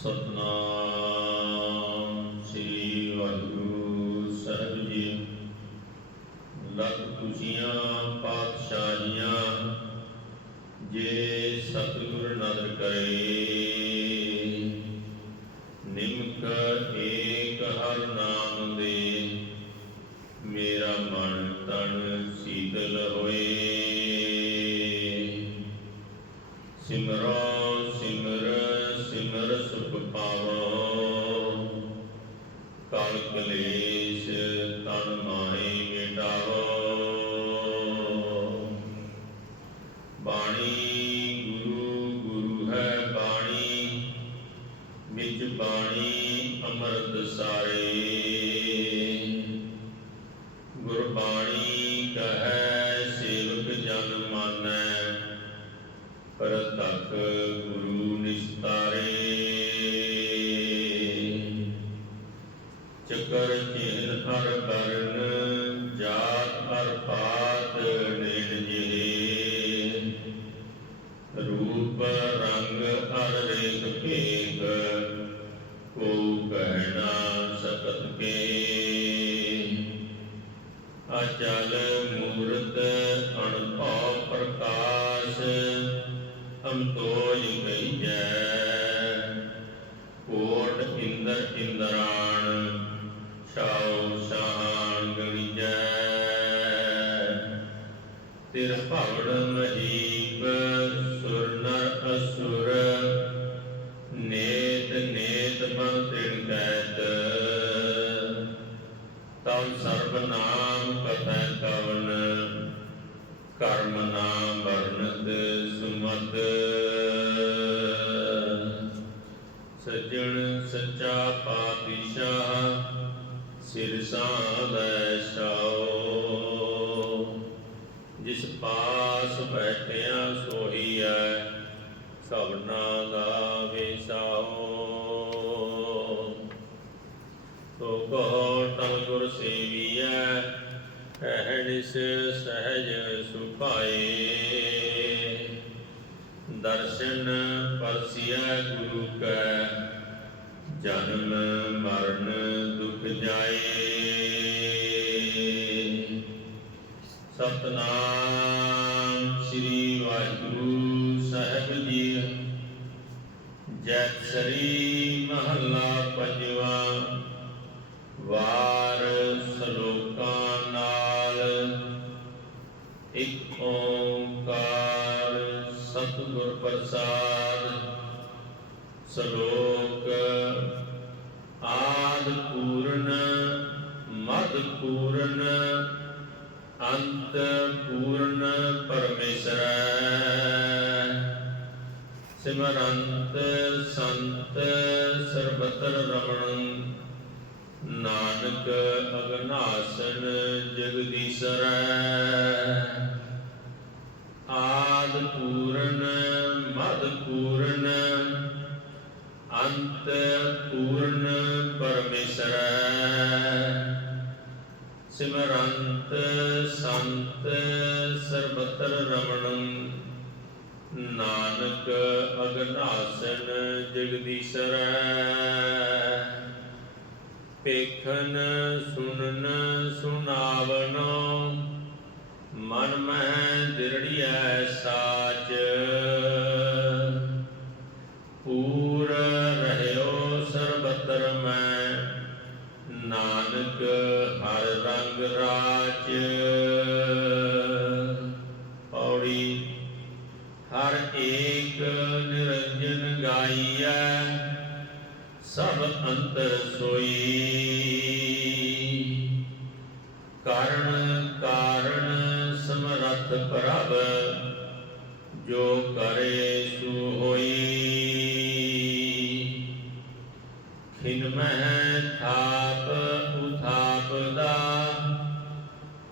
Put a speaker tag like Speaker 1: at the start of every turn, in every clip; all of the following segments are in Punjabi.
Speaker 1: ਸਤਨਾਮ ਸ੍ਰੀ ਵਾਹਿਗੁਰੂ ਸਾਹਿਬ ਜੀ। ਲੱਖ ਖੁਸ਼ੀਆਂ ਪਾਤਸ਼ਾਹੀਆਂ ਜੇ ਸਤਿਗੁਰ ਨਦਰ ਕਰੇ ਬਾਣੀ ਗੁਰੂ ਗੁਰੂ ਹੈ ਬਾਣੀ। ਵਿੱਚ ਬਾਣੀ ਅੰਮ੍ਰਿਤ ਸਾਰੇ। ਗੁਰਬਾਣੀ ਕਹੈ, ਸੇਵਕ ਜਨ ਮਾਨੈ ਪ੍ਰਤਖ ਗੁਰੂ ਨਿਸਤਾਰੇ। ਚੱਕਰ ਚਿਹਨ ਹਰ ਕਰ ਅੰਤੋਜ ਗਈਜੈ ਕੋਟ ਇੰਦਰ ਇੰਦਰਾਣ ਛਾਉ ਸ਼ਾਨ ਗਣੀਜੈ ਤਿਰ ਭਵੜ ਮਹੀਪ ਸੁਰ ਨਰ ਅਸੁਰ, ਨੇਤ ਨੇਤ ਬਨ ਤ੍ਰਿਣ ਕੈਤ। ਤਵ ਸਰਬ ਨਾਮ ਕਥੈ ਕਵਨ ਕਰਮ ਨਾਮ ਸੁਮਤ ਸਜਣ ਸੱਚਾ ਪਾਤਸ਼ਾਹ ਸਿਰ ਸਾਧੈ ਛਾਓ। ਜਿਸ ਪਾਸ ਬੈਠਿਆ ਸੋਈ ਹੈ ਸਭਨਾ ਦਾ ਵਿਸਾਓ ਸੋ ਕੋ ਤਨ ਗੁਰ ਸੇਵੀਐ ਕਹਿਣਿਸ ਸਹਿਜ ਸੁਭਾਏ। ਦਰਸ਼ਨ ਪਰਸਿਆ ਗੁਰੂ ਕੈ, ਜਨਮ ਮਰਨ ਦੁਖ ਜਾਏ। ਸਤਨਾਮ ਸ੍ਰੀ ਵਾਹਿਗੁਰੂ ਸਾਹਿਬ ਜੀ ਜੈ ਸ੍ਰੀ ਮਹੱਲਾ ਪੰਜਵਾ ਵਾਰ ਇੱਕ ਸਤਿਗੁਰ ਪ੍ਰਸਾਦ, ਸ਼ਲੋਕ ਆਦ ਪੂਰਨ, ਮਦ ਪੂਰਨ, ਅੰਤ ਪੂਰਨ ਪਰਮੇਸ਼ਰ ਸਿਮਰੰਤ ਸੰਤ ਸਰਬਤਰ ਰਮਣ, ਨਾਨਕ ਅਗਨਾਸਨ ਜਗਦੀਸ਼ਰ ਆਦ ਪੂਰਨ ਮਦ ਪੂਰਨ ਅੰਤ ਪੂਰਨ ਪਰਮੇਸ਼ਰ ਸਿਮਰੰਤ, ਸੰਤ, ਸਰਬਤਰ ਰਮਣ, ਨਾਨਕ ਅਗਨਾਸਨ ਜਗਦੀਸ਼ਰ ਪੇਖਨ ਨਾਨਕ ਹਰ ਰੰਗ ਰਾਜ। ਔੜੀ ਹਰ ਏਕ ਨਿਰੰਜਨ ਗਾਈਐ, ਸਭ ਅੰਤਰ ਸੋਈ। ਕਰਨ ਕਾਰਨ ਸਮਰੱਥ ਪ੍ਰਭ, ਜੋ ਕਰੇ ਸੋ ਹੋਈ। ਖਿਨ ਮਹਿ ਥਾਪ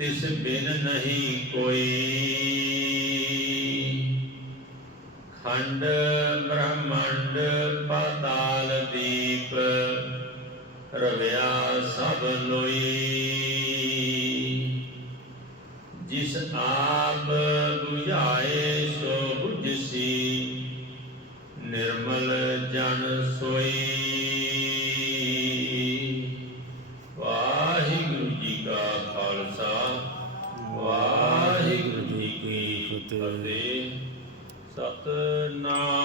Speaker 1: ਤਿਸ ਬਿਨ ਨਹੀਂ ਕੋਈ। ਖੰਡ ਬ੍ਰਹਮੰਡ ਪਾਤਾਲ ਦੀਪ, ਰਵਿਆ ਸਭ ਲੋਈ। ਜਿਸ ਆਪ 부ਝਾਏ ਸੋ 부ਝਸੀ ਨਿਰਮਲ ਜਨ ਸੋਈ। ਫਤਿਹ ਸਤਨਾਮ